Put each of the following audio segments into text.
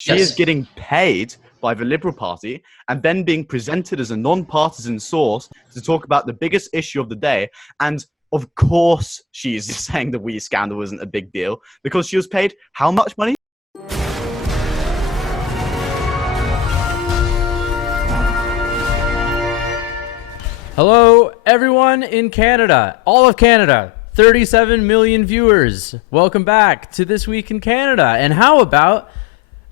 She is getting paid by the Liberal Party and then being presented as a non-partisan source to talk about the biggest issue of the day. And of course, she's saying the WE scandal isn't a big deal because she was paid how much money? Hello, everyone in Canada, all of Canada, 37 million viewers. Welcome back to This Week in Canada. And how about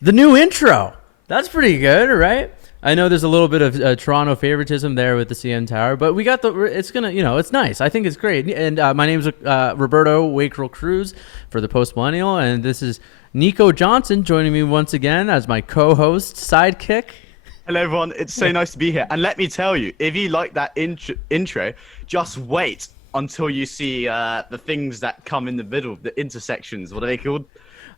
the new intro? That's pretty good, right? I know there's a little bit of Toronto favoritism there with the CN Tower, but we got it's nice. I think it's great. And my name is Roberto Wakerel Cruz for the Post Millennial, and this is Nico Johnson joining me once again as my co-host, sidekick. Hello, everyone. It's so nice to be here. And let me tell you, if you like that intro, just wait until you see the things that come in the middle, the intersections. What are they called?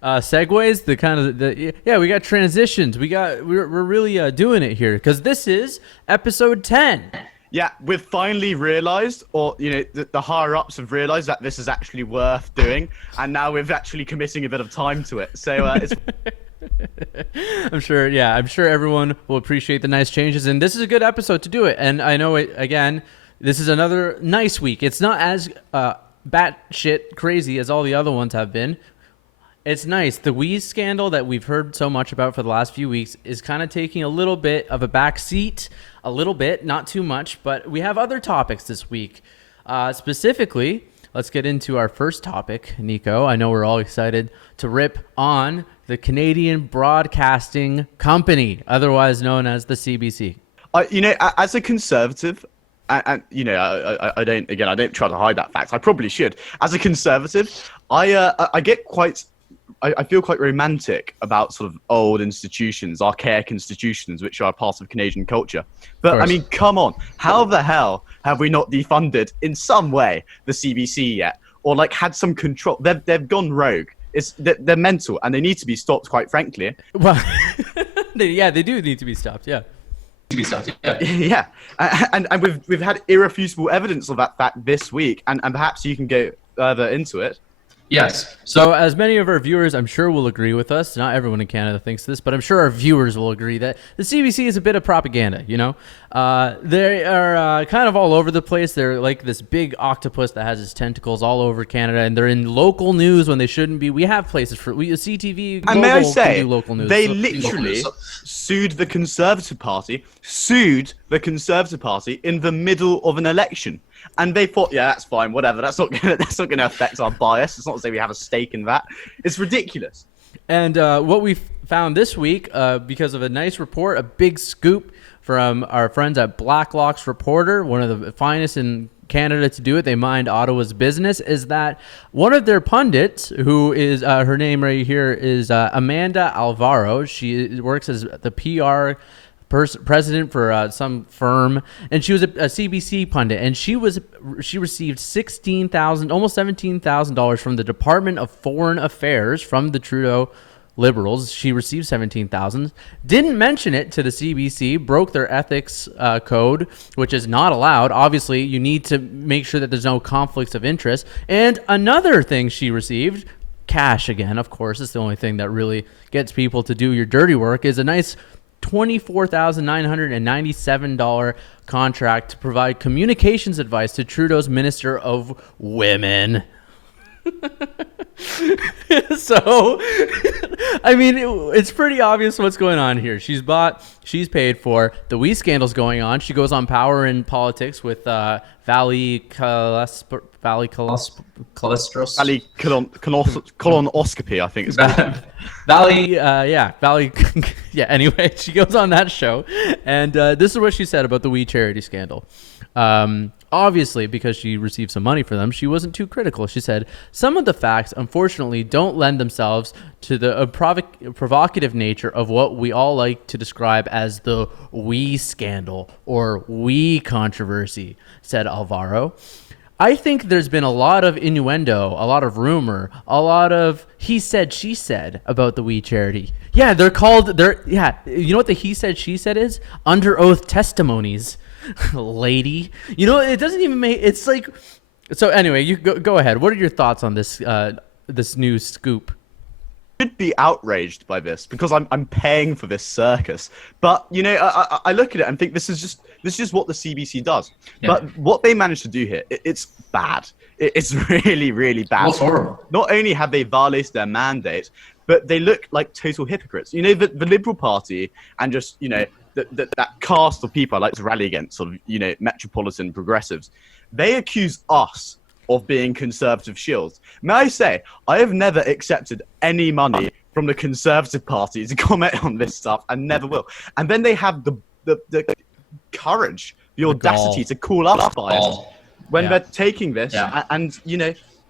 Segues, we got transitions. We're really doing it here because this is episode 10. Yeah, we've finally realized, or the higher ups have realized that this is actually worth doing, and now we're actually committing a bit of time to it. So it's. I'm sure everyone will appreciate the nice changes, and this is a good episode to do it. And I know this is another nice week. It's not as batshit crazy as all the other ones have been. It's nice. The WE scandal that we've heard so much about for the last few weeks is kind of taking a little bit of a back seat, a little bit, not too much, but we have other topics this week. Specifically, let's get into our first topic, Nico. I know we're all excited to rip on the Canadian Broadcasting Company, otherwise known as the CBC. As a conservative, I don't try to hide that fact. I probably should. As a conservative, I feel quite romantic about sort of old institutions, archaic institutions, which are part of Canadian culture. But I mean, come on, how the hell have we not defunded in some way the CBC yet, or had some control? They've gone rogue. They're mental, and they need to be stopped. Quite frankly. Well, they do need to be stopped. Yeah. Yeah, and we've had irrefutable evidence of that fact this week, and perhaps you can go further into it. Yes. So as many of our viewers, I'm sure, will agree with us. Not everyone in Canada thinks this, but I'm sure our viewers will agree that the CBC is a bit of propaganda, They are kind of all over the place. They're like this big octopus that has its tentacles all over Canada, and they're in local news when they shouldn't be. We have places for CTV. And may I say, local news. They literally sued the Conservative Party in the middle of an election. And they thought, yeah, that's fine, whatever. That's not gonna affect our bias. It's not to say we have a stake in that. It's ridiculous. And what we found this week, because of a nice report, a big scoop from our friends at Blacklock's Reporter, one of the finest in Canada to do it. They mind Ottawa's business. Is that one of their pundits, who is her name right here is Amanda Alvaro. She works as the PR president for some firm, and she was a CBC pundit, and she received $16,000, almost $17,000 from the Department of Foreign Affairs from the Trudeau Liberals. She received $17,000, didn't mention it to the CBC, broke their ethics code, which is not allowed. Obviously, you need to make sure that there's no conflicts of interest. And another thing she received, cash again, of course, is the only thing that really gets people to do your dirty work, is a nice $24,997 contract to provide communications advice to Trudeau's Minister of Women. So, I mean, it's pretty obvious what's going on here. She's paid for. The WE scandal's going on. She goes on Power in Politics with colonoscopy, I think it's called. Anyway, she goes on that show, and this is what she said about the WE charity scandal. Obviously, because she received some money for them, she wasn't too critical. She said, some of the facts, unfortunately, don't lend themselves to the provocative nature of what we all like to describe as the WE scandal or WE controversy, said Alvaro. I think there's been a lot of innuendo, a lot of rumor, a lot of he said, she said about the WE charity. Yeah, you know what the he said, she said is? Under oath testimonies. Lady, it doesn't even make it's like. So anyway, you go ahead. What are your thoughts on this this new scoop? should be outraged by this because I'm paying for this circus. But I look at it and think this is just what the CBC does. Yeah. But what they managed to do here, it's bad. It's really, really bad. What's horrible? Not only have they violated their mandate, but they look like total hypocrites. The Liberal Party and just that cast of people I like to rally against, sort of metropolitan progressives, they accuse us of being conservative shields. May I say, I have never accepted any money from the Conservative Party to comment on this stuff, and never will. And then they have the courage, the audacity to call us biased when they're taking this, and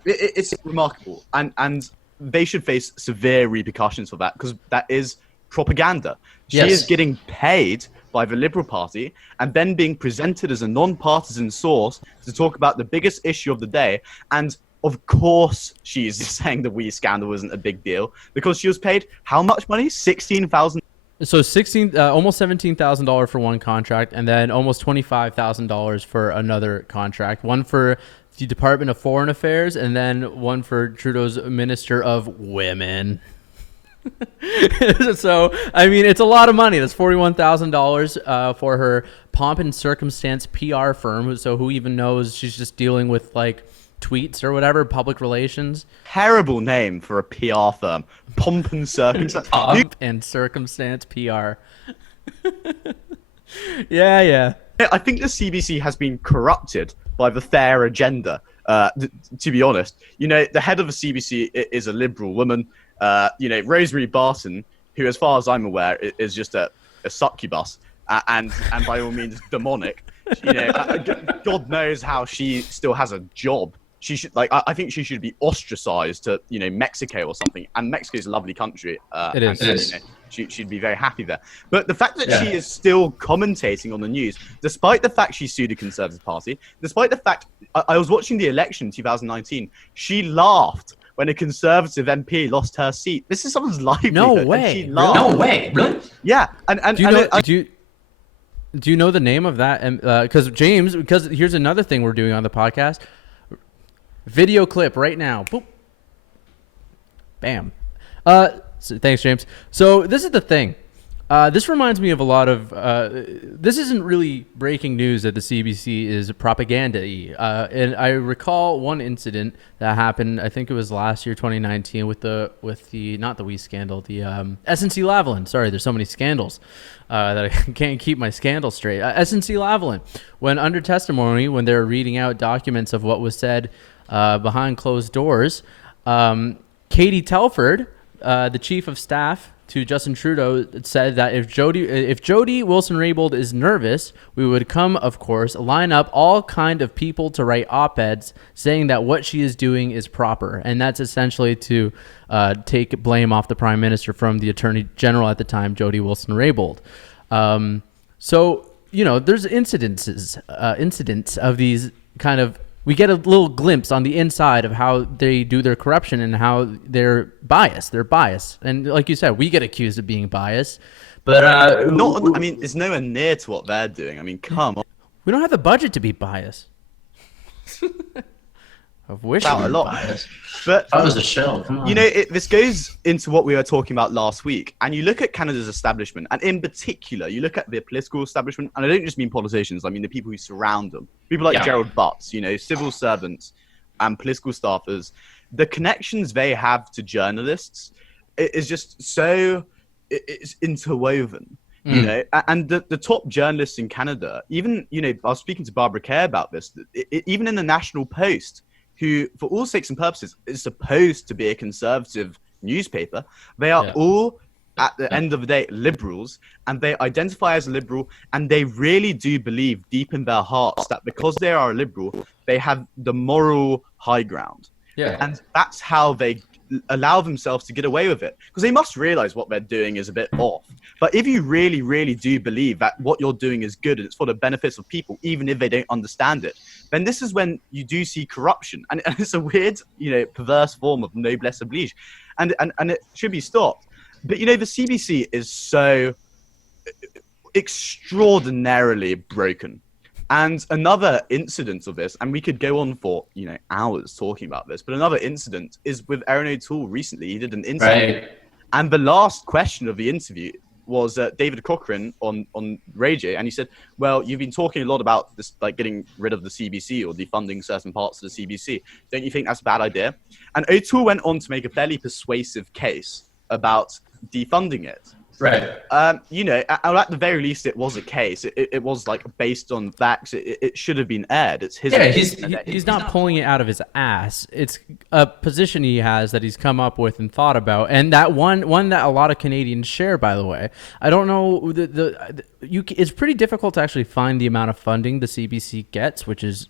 it's remarkable. And they should face severe repercussions for that, because that is propaganda. She is getting paid by the Liberal Party and then being presented as a non-partisan source to talk about the biggest issue of the day. And of course she's saying the WE scandal isn't a big deal, because she was paid how much money? $16,000. So almost $17,000 for one contract, and then almost $25,000 for another contract. One for the Department of Foreign Affairs, and then one for Trudeau's Minister of Women. So, I mean, it's a lot of money. That's $41,000 for her pomp and circumstance PR firm. So who even knows? She's just dealing with like tweets or whatever, public relations. Terrible name for a PR firm. Pomp and circumstance. Pomp and circumstance PR. Yeah. I think the CBC has been corrupted by the fair agenda, to be honest. The head of the CBC is a Liberal woman. Rosemary Barton, who, as far as I'm aware, is just a succubus, and by all means demonic. God knows how she still has a job. She should, I think she should be ostracized to, Mexico or something. And Mexico is a lovely country. It is. She'd be very happy there. But the fact that she is still commentating on the news, despite the fact she sued the Conservative Party, despite the fact I was watching the election in 2019, she laughed when a Conservative MP lost her seat. This is someone's livelihood. No way. No way. Really? Yeah. And do you know the name of that? Because here's another thing we're doing on the podcast. Video clip right now. Boop. Bam. So thanks, James. So this is the thing. This reminds me of a lot of. This isn't really breaking news that the CBC is propaganda-y. And I recall one incident that happened. I think it was last year, 2019, with the not the WE scandal, the SNC Lavalin. Sorry, there's so many scandals that I can't keep my scandal straight. SNC Lavalin, when under testimony, when they're reading out documents of what was said behind closed doors, Katie Telford, the chief of staff to Justin Trudeau, said that if Jody Wilson-Raybould is nervous, we would come, of course, line up all kind of people to write op-eds saying that what she is doing is proper. And that's essentially to take blame off the Prime Minister from the Attorney General at the time, Jody Wilson-Raybould. So, there's incidents of these kind of. We get a little glimpse on the inside of how they do their corruption and how they're biased. They're biased. And like you said, we get accused of being biased. But it's nowhere near to what they're doing. I mean, come on. We don't have the budget to be biased. I've wished we were biased. But that was a shell. This goes into what we were talking about last week. And you look at Canada's establishment, and in particular, you look at the political establishment, and I don't just mean politicians, I mean the people who surround them. People like Gerald Butts, civil servants and political staffers. The connections they have to journalists is just so it's interwoven. And the top journalists in Canada, even, I was speaking to Barbara Kerr about this, even in the National Post, who, for all sakes and purposes, is supposed to be a conservative newspaper, they are all, at the end of the day, liberals, and they identify as a liberal, and they really do believe deep in their hearts that because they are a liberal, they have the moral high ground. Yeah. And that's how they allow themselves to get away with it, because they must realize what they're doing is a bit off. But if you really, really do believe that what you're doing is good and it's for the benefits of people, even if they don't understand it, then this is when you do see corruption. And it's a weird, perverse form of noblesse oblige. And it should be stopped. But, the CBC is so extraordinarily broken. And another incident of this, and we could go on for hours talking about this, but another incident is with Erin O'Toole recently. He did an interview, and the last question of the interview was David Cochrane on radio, and he said, "Well, you've been talking a lot about this, like getting rid of the CBC or defunding certain parts of the CBC. Don't you think that's a bad idea?" And O'Toole went on to make a fairly persuasive case about defunding it. Right. At the very least, it was a case. It was like based on facts. It should have been aired. It's his. Yeah, he's not pulling it out of his ass. It's a position he has that he's come up with and thought about, and that one that a lot of Canadians share. By the way, I don't know it's pretty difficult to actually find the amount of funding the CBC gets, which is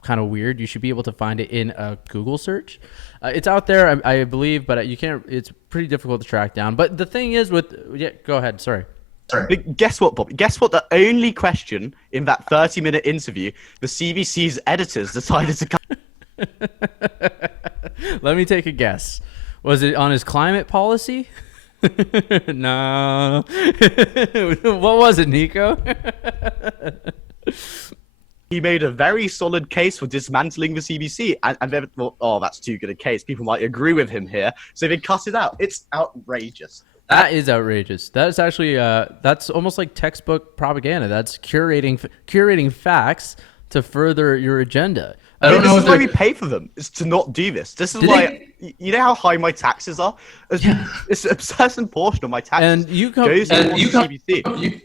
kind of weird. You should be able to find it in a Google search. It's out there, I believe, but you can't. It's pretty difficult to track down. But the thing is, go ahead. Sorry. But guess what, Bob? Guess what? The only question in that 30-minute interview, the CBC's editors decided to come. Let me take a guess. Was it on his climate policy? No. What was it, Nico? He made a very solid case for dismantling the CBC, and they thought, "Oh, that's too good a case. People might agree with him here," so they cut it out. It's outrageous. That is outrageous. That's actually that's almost like textbook propaganda. That's curating facts to further your agenda. I don't know. This is why we pay for them, is to not do this. This is why. You know how high my taxes are? It's a certain portion of my taxes and you come, goes to CBC.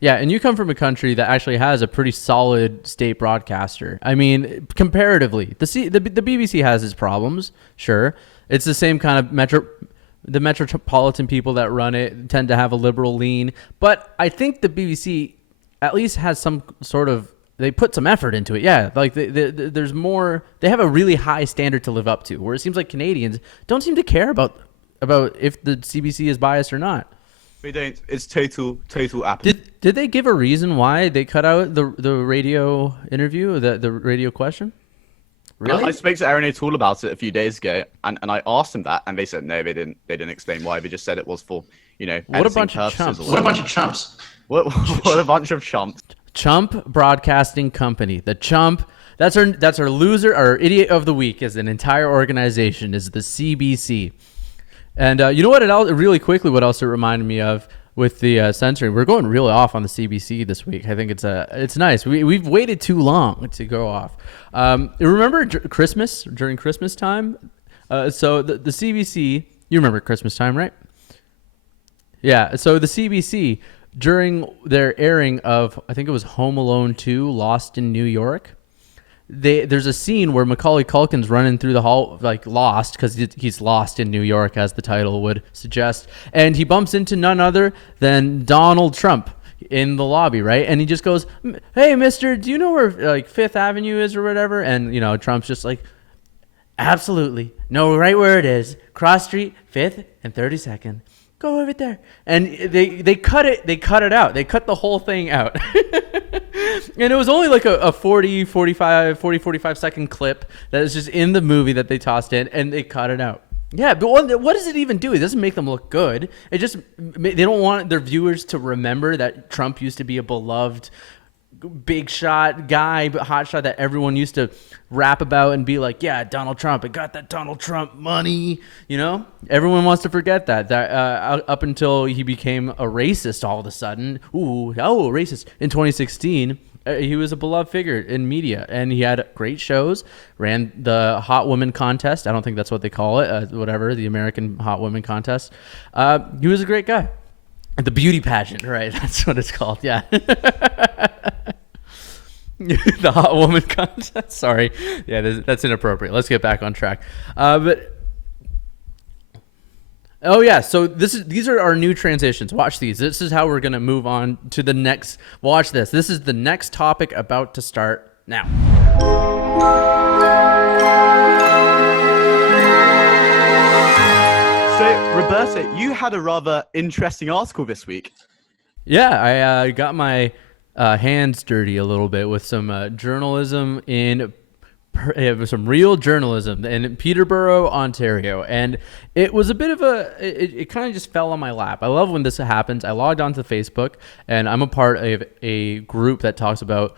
Yeah, and you come from a country that actually has a pretty solid state broadcaster. I mean, comparatively, the BBC has its problems, sure. It's the same kind of the metropolitan people that run it tend to have a liberal lean. But I think the BBC at least has some sort of, they put some effort into it. Yeah, like there's more, they have a really high standard to live up to, where it seems like Canadians don't seem to care about if the CBC is biased or not. They don't. It's total apathy. Did they give a reason why they cut out the radio interview, the radio question? Really? I spoke to Erin O'Toole about it a few days ago, and I asked them that, and they said no, they didn't explain why. They just said it was for what a bunch of chumps. What a bunch of chumps. What a bunch of chumps. Chump Broadcasting Company. The Chump. That's our loser, our idiot of the week as an entire organization is the CBC. And you know what? Really quickly, what else it reminded me of with the censoring? We're going really off on the CBC this week. I think it's nice. We've waited too long to go off. Remember Christmas, during Christmas time? So the CBC, you remember Christmas time, right? Yeah. So the CBC, during their airing of, I think it was Home Alone 2, Lost in New York, there's a scene where Macaulay Culkin's running through the hall, like lost, because he's lost in New York, as the title would suggest, and he bumps into none other than Donald Trump in the lobby, right? And he just goes, "Hey, mister, do you know where like Fifth Avenue is or whatever?" And Trump's just like, "Absolutely, know right where it is. Cross Street, 5th and 32nd. Go over there." And they cut it out. They cut the whole thing out. And it was only like a 45 second clip that is just in the movie that they tossed in, and they cut it out. Yeah, but what does it even do? It doesn't make them look good. They don't want their viewers to remember that Trump used to be a beloved big shot guy, but hot shot that everyone used to rap about and be like, "Yeah, Donald Trump, I got that Donald Trump money." Everyone wants to forget that up until he became a racist all of a sudden. Racist in 2016. He was a beloved figure in media, and he had great shows. Ran the Hot Woman contest. I don't think that's what they call it. Whatever, the American Hot Woman contest. He was a great guy. The beauty pageant, right? That's what it's called. Yeah. The Hot Woman contest. Sorry. Yeah, that's inappropriate. Let's get back on track. Oh yeah, so these are our new transitions. Watch these. This is how we're gonna move on to the next. Watch this. This is the next topic about to start now. So Roberto, you had a rather interesting article this week. Yeah, I got my hands dirty a little bit with some journalism in it was some real journalism in Peterborough, Ontario, and it was a bit of it kind of just fell on my lap. I love when this happens. I logged onto Facebook, and I'm a part of a group that talks about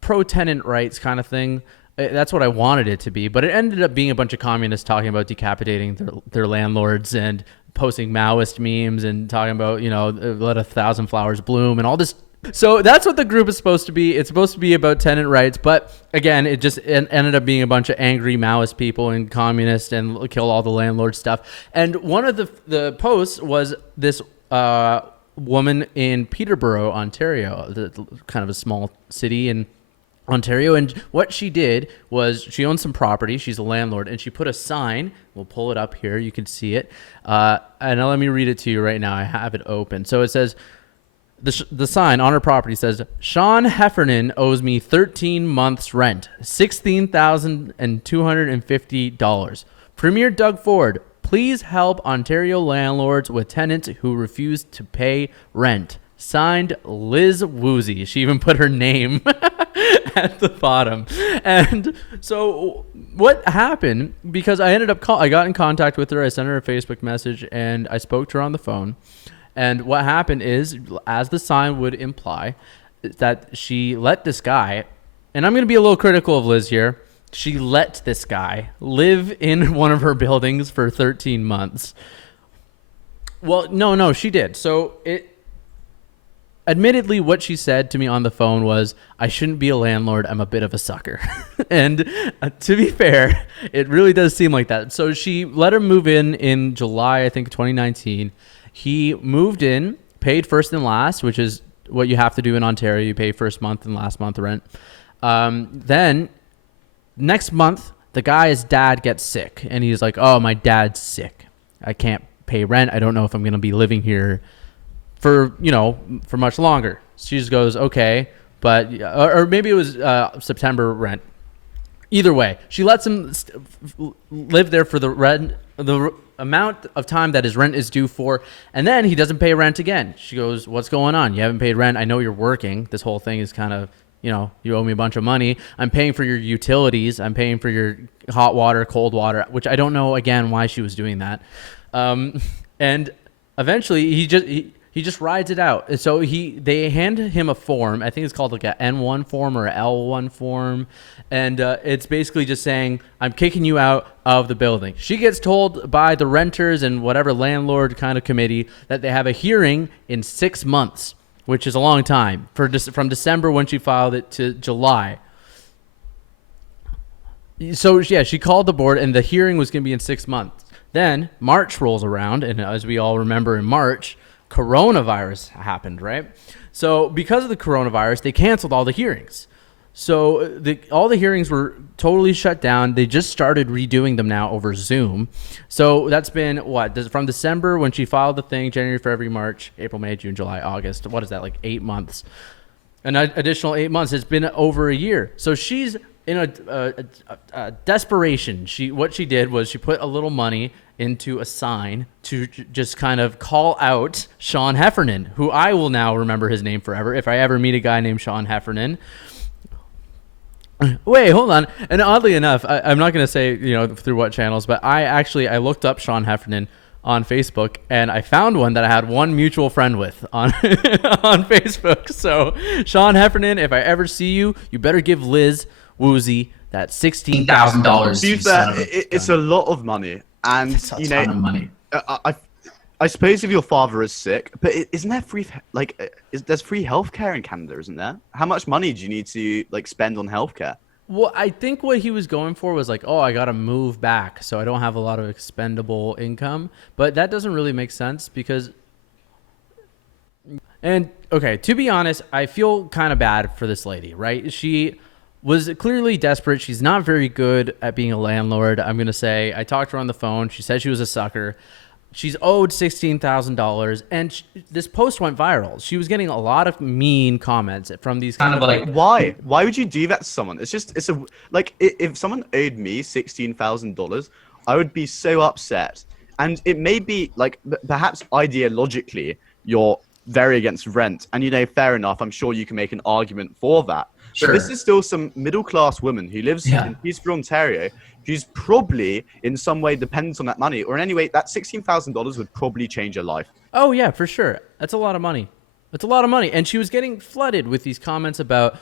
pro-tenant rights kind of thing. That's what I wanted it to be, but it ended up being a bunch of communists talking about decapitating their landlords and posting Maoist memes and talking about, let 1,000 flowers bloom and all this. So that's what the group is supposed to be. It's supposed to be about tenant rights, but again, it just ended up being a bunch of angry Maoist people and communists and kill all the landlord stuff. And one of the posts was this woman in Peterborough, Ontario, kind of a small city in Ontario, and what she did was she owns some property. She's a landlord, and she put a sign. We'll pull it up here. You can see it. And let me read it to you right now. I have it open. So it says, the sign on her property says, Sean Heffernan owes me 13 months rent, $16,250. Premier Doug Ford, please help Ontario landlords with tenants who refuse to pay rent. Signed, Liz Woozy. She even put her name at the bottom. And so what happened, because I ended up I got in contact with her. I sent her a Facebook message, and I spoke to her on the phone. And what happened is, as the sign would imply, that she let this guy, and I'm going to be a little critical of Liz here, she let this guy live in one of her buildings for 13 months. Well, no, she did. So admittedly, what she said to me on the phone was, I shouldn't be a landlord. I'm a bit of a sucker. And to be fair, it really does seem like that. So she let him move in July, I think, 2019. He moved in, paid first and last, which is what you have to do in Ontario. You pay first month and last month rent. Then next month, the guy's dad gets sick, and he's like, oh, my dad's sick. I can't pay rent. I don't know if I'm going to be living here for much longer. She just goes, okay, but, or maybe it was September rent. Either way, she lets him live there for the rent, the amount of time that his rent is due for, and then he doesn't pay rent again. She goes, what's going on? You haven't paid rent. I know you're working. This whole thing is kind of, you owe me a bunch of money. I'm paying for your utilities. I'm paying for your hot water, cold water, which I don't know, again, why she was doing that. And eventually he just rides it out. And so they hand him a form. I think it's called like a N1 form or a L1 form. And it's basically just saying, I'm kicking you out of the building. She gets told by the renters and whatever landlord kind of committee that they have a hearing in 6 months, which is a long time, from December when she filed it to July. So, yeah, she called the board, and the hearing was going to be in 6 months. Then March rolls around, and as we all remember in March, coronavirus happened, right? So because of the coronavirus, they canceled all the hearings. So all the hearings were totally shut down. They just started redoing them now over Zoom. So that's been, from December when she filed the thing, January, February, March, April, May, June, July, August. What is that, like 8 months? An additional 8 months. It's been over a year. So she's in a desperation. What she did was she put a little money into a sign to just kind of call out Sean Heffernan, who I will now remember his name forever if I ever meet a guy named Sean Heffernan. Wait, hold on. And oddly enough, I'm not going to say, through what channels, but I looked up Sean Heffernan on Facebook, and I found one that I had one mutual friend with on on Facebook. So, Sean Heffernan, if I ever see you, you better give Liz Woozy that $16,000. It's a lot of money, and it's a ton of money. I suppose if your father is sick, but isn't there free there's free healthcare in Canada, isn't there? How much money do you need to spend on healthcare? Well, I think what he was going for was like, oh, I got to move back, so I don't have a lot of expendable income. But that doesn't really make sense because, and okay, to be honest, I feel kind of bad for this lady, right? She was clearly desperate. She's not very good at being a landlord. I'm going to say, I talked to her on the phone. She said she was a sucker. She's owed $16,000, and this post went viral. She was getting a lot of mean comments from these kind of like, why would you do that to someone? If someone owed me $16,000, I would be so upset. And it may be perhaps ideologically you're very against rent, and fair enough, I'm sure you can make an argument for that. Sure. This is still some middle-class woman who lives in peaceful Ontario, who's probably in some way dependent on that money, or in any way, that $16,000 would probably change her life. Oh yeah, for sure. That's a lot of money. It's a lot of money, and she was getting flooded with these comments about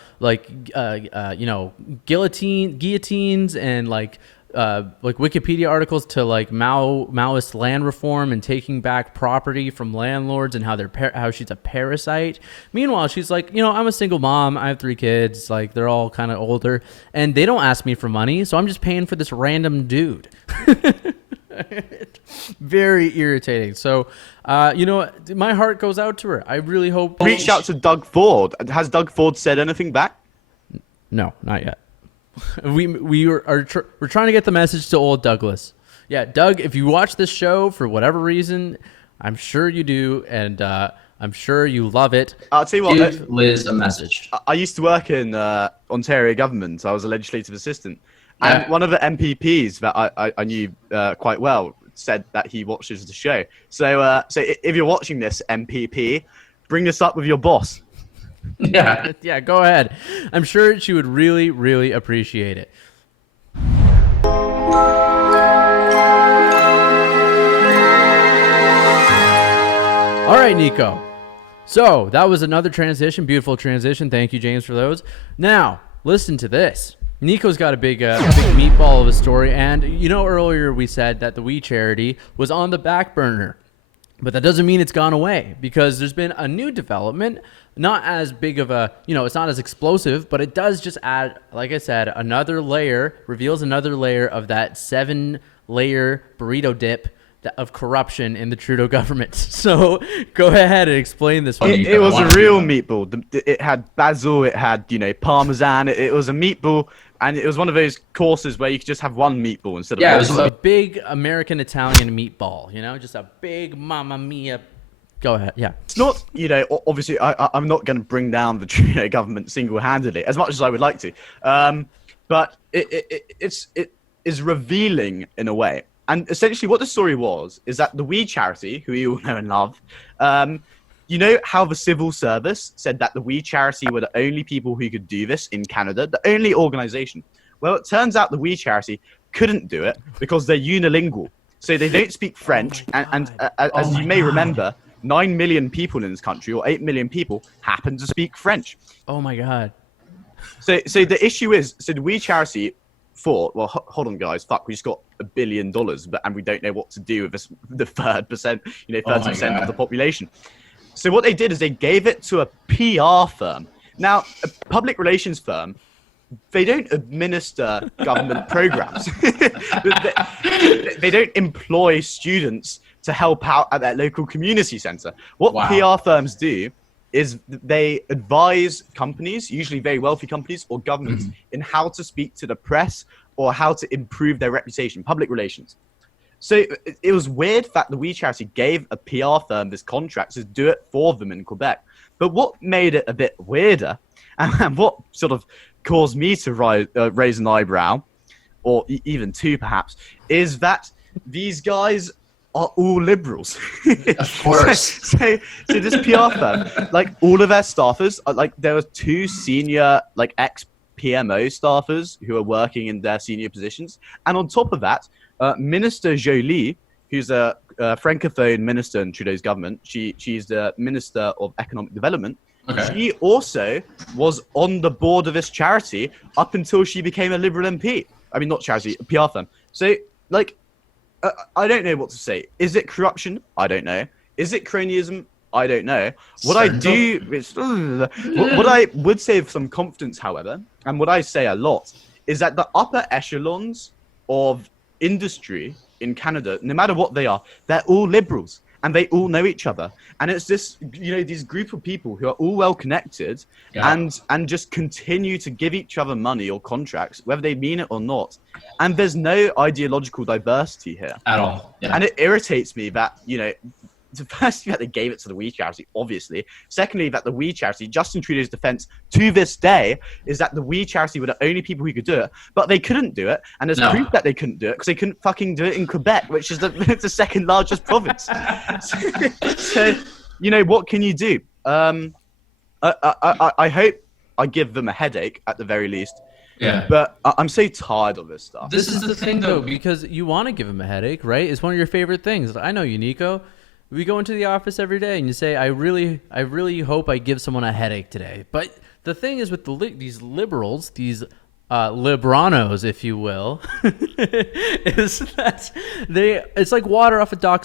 guillotines and like Wikipedia articles to like Maoist land reform and taking back property from landlords and how she's a parasite. Meanwhile, she's like, I'm a single mom. I have 3 kids. Like they're all kind of older, and they don't ask me for money, so I'm just paying for this random dude. Very irritating. So, my heart goes out to her. I really hope. Reach out to Doug Ford. Has Doug Ford said anything back? No, not yet. We're trying to get the message to old Douglas. Yeah, Doug, if you watch this show for whatever reason, I'm sure you do, and I'm sure you love it. I'll tell you what. Give Liz a message. I used to work in Ontario government. I was a legislative assistant. And one of the MPPs that I knew quite well said that he watches the show. So if you're watching this, MPP, bring this up with your boss. Yeah. Yeah, go ahead. I'm sure she would really, really appreciate it. All right, Nico. So that was another transition. Beautiful transition. Thank you, James, for those. Now, listen to this. Nico's got a big meatball of a story, and earlier we said that the We Charity was on the back burner, but that doesn't mean it's gone away, because there's been a new development, not as big of a, it's not as explosive, but it does just add, like I said, reveals another layer of that 7-layer burrito dip of corruption in the Trudeau government. So go ahead and explain this one. It was a real meatball. It had basil, it had, parmesan. It was a meatball, and it was one of those courses where you could just have one meatball instead of it was a big American Italian meatball, just a big Mamma Mia. Go ahead. Yeah. It's not, obviously I'm not going to bring down the Trudeau government single-handedly as much as I would like to. But it is revealing in a way. And essentially what the story is that the We Charity, who you all know and love, how the civil service said that the We Charity were the only people who could do this in Canada, the only organization? Well, it turns out the We Charity couldn't do it because they're unilingual. So they don't speak French. As you may remember, 9 million people in this country, or 8 million people, happen to speak French. Oh my God. So the issue is, the We Charity thought, well, hold on, guys, we just got $1 billion, and we don't know what to do with this, the 30% of the population. So what they did is they gave it to a PR firm. Now, a public relations firm, they don't administer government programs. They don't employ students to help out at their local community center. What PR firms do is they advise companies, usually very wealthy companies or governments, in how to speak to the press or how to improve their reputation, public relations. So it was weird that the We Charity gave a PR firm this contract to do it for them in Quebec. But what made it a bit weirder, and what sort of caused me to raise an eyebrow, or even 2 perhaps, is that these guys are all liberals. Of course. so this PR firm, like all of their staffers, there were 2 senior, ex-PMO staffers who are working in their senior positions. And on top of that, Minister Jolie, who's a francophone minister in Trudeau's government, she's the Minister of Economic Development. Okay. She also was on the board of this charity up until she became a Liberal MP. I mean, not charity, a PR firm. So, I don't know what to say. Is it corruption? I don't know. Is it cronyism? I don't know. What I would say with some confidence, however, and what I say a lot, is that the upper echelons of industry in Canada, no matter what they are, they're all liberals. And they all know each other. And it's this, these group of people who are all well connected and just continue to give each other money or contracts, whether they mean it or not. And there's no ideological diversity here. At all. Yeah. And it irritates me that, the first thing that they gave it to the We Charity, obviously. Secondly, that the We Charity, Justin Trudeau's defense to this day, is that the We Charity were the only people who could do it, but they couldn't do it. And there's proof that they couldn't do it because they couldn't fucking do it in Quebec, which is the second largest province. So, what can you do? I I give them a headache at the very least. Yeah. But I'm so tired of this stuff. This is the thing, though. Because you want to give him a headache, right? It's one of your favorite things. I know you, Nico. We go into the office every day and you say, I really hope I give someone a headache today. But the thing is with these liberals, these Libranos, if you will, is that it's like water off a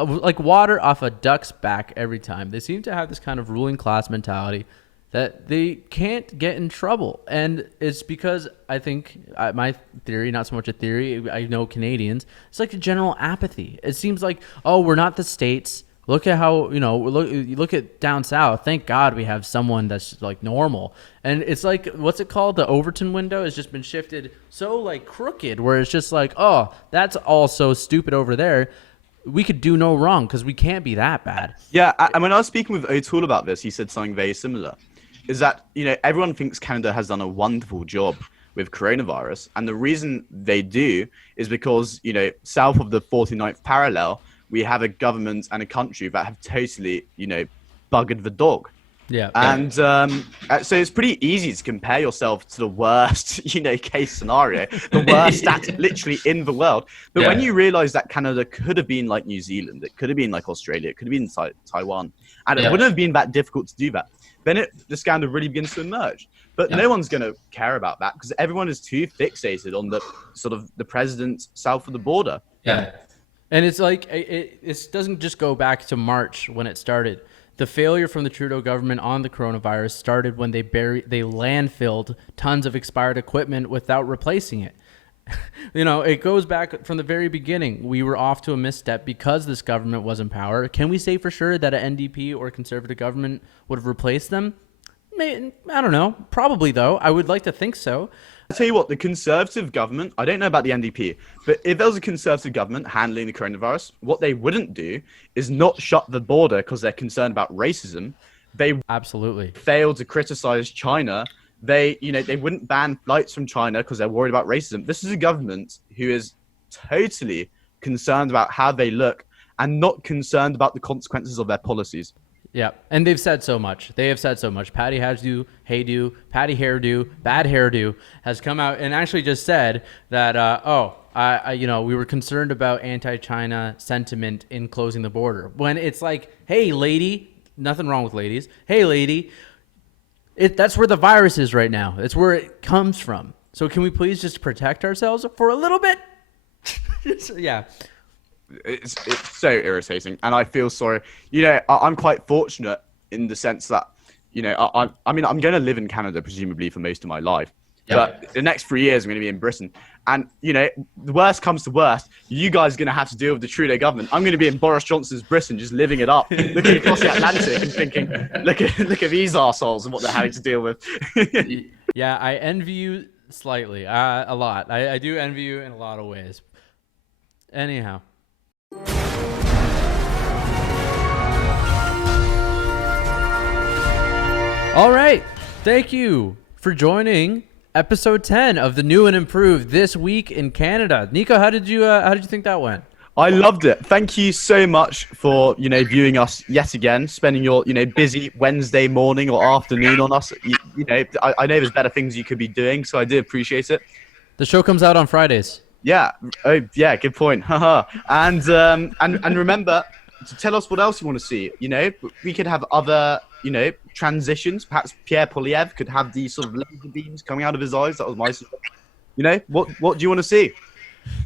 like water off a duck's back every time. They seem to have this kind of ruling class mentality that they can't get in trouble. And it's because I think my theory, not so much a theory, I know Canadians, it's like a general apathy. It seems like, oh, we're not the States. Look at how, look at down south. Thank God we have someone that's like normal. And it's like, what's it called? The Overton window has just been shifted so like crooked where it's just like, oh, that's all so stupid over there. We could do no wrong because we can't be that bad. Yeah, and when I was speaking with O'Toole about this, he said something very similar. Is that, everyone thinks Canada has done a wonderful job with coronavirus. And the reason they do is because, south of the 49th parallel, we have a government and a country that have totally, buggered the dog. Yeah. And so it's pretty easy to compare yourself to the worst, case scenario, the worst stat literally in the world. But when you realize that Canada could have been like New Zealand, it could have been like Australia, it could have been Taiwan, and it wouldn't have been that difficult to do that, then the scandal really begins to emerge. But no one's going to care about that because everyone is too fixated on the sort of the president south of the border. Yeah. And it's like, it doesn't just go back to March when it started. The failure from the Trudeau government on the coronavirus started when they landfilled tons of expired equipment without replacing it. It goes back from the very beginning. We were off to a misstep because this government was in power. Can we say for sure that an NDP or conservative government would have replaced them? I don't know. Probably, though. I would like to think so. I'll tell you what, the conservative government, I don't know about the NDP, but if there was a conservative government handling the coronavirus, what they wouldn't do is not shut the border because they're concerned about racism. They absolutely fail to criticize China. They wouldn't ban flights from China because they're worried about racism. This is a government who is totally concerned about how they look and not concerned about the consequences of their policies. Yeah, and they've said so much. They have said so much. Patty Hajdu, Heydo, Patty Hairdo, Bad Hairdo has come out and actually just said that, we were concerned about anti-China sentiment in closing the border. When it's like, hey, lady, nothing wrong with ladies. Hey, lady, that's where the virus is right now. It's where it comes from. So can we please just protect ourselves for a little bit? Yeah. It's so irritating, and I feel sorry. I'm quite fortunate in the sense that, I'm going to live in Canada presumably for most of my life. But the next 3 years I'm going to be in Britain, and the worst comes to worst, you guys are going to have to deal with the Trudeau government. I'm going to be in Boris Johnson's Britain, just living it up, looking across the Atlantic and thinking, look at these arseholes and what they're having to deal with. Yeah, I envy you slightly, a lot. I do envy you in a lot of ways. Anyhow. All right. Thank you for joining episode 10 of the new and improved This Week in Canada. Nico, how did you think that went? I loved it. Thank you so much for, viewing us yet again, spending your, busy Wednesday morning or afternoon on us. I know there's better things you could be doing, so I do appreciate it. The show comes out on Fridays. Yeah. Oh, yeah. Good point. And remember to tell us what else you want to see. We could have other, transitions. Perhaps Pierre Poilievre could have these sort of laser beams coming out of his eyes. That was my suggestion. What do you want to see?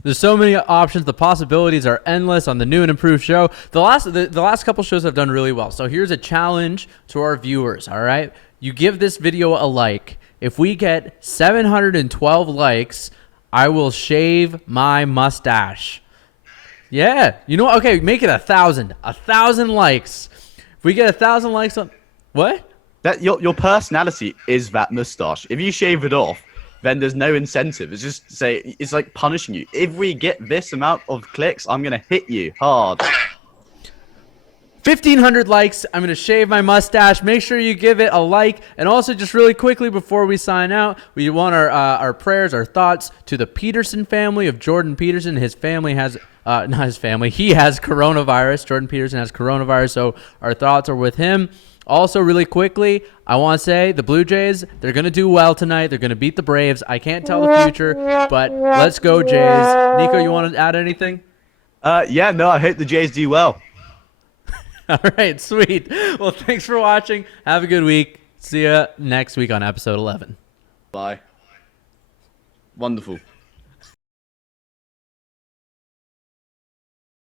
There's so many options. The possibilities are endless on the new and improved show. The last couple shows have done really well. So here's a challenge to our viewers. All right, you give this video a like. If we get 712 likes, I will shave my mustache. Yeah. Okay, make it 1,000. 1,000 likes. If we get 1,000 likes on... What? That your personality is that mustache. If you shave it off, then there's no incentive. It's like punishing you. If we get this amount of clicks, I'm going to hit you hard. 1,500 likes. I'm going to shave my mustache. Make sure you give it a like. And also, just really quickly before we sign out, we want our prayers, our thoughts to the Peterson family of Jordan Peterson. His family has, not his family, he has coronavirus. Jordan Peterson has coronavirus, so our thoughts are with him. Also, really quickly, I want to say the Blue Jays, they're going to do well tonight. They're going to beat the Braves. I can't tell the future, but let's go, Jays. Nico, you want to add anything? Yeah, no, I hope the Jays do well. All right, sweet. Well, thanks for watching. Have a good week. See ya next week on episode 11. Bye. Wonderful.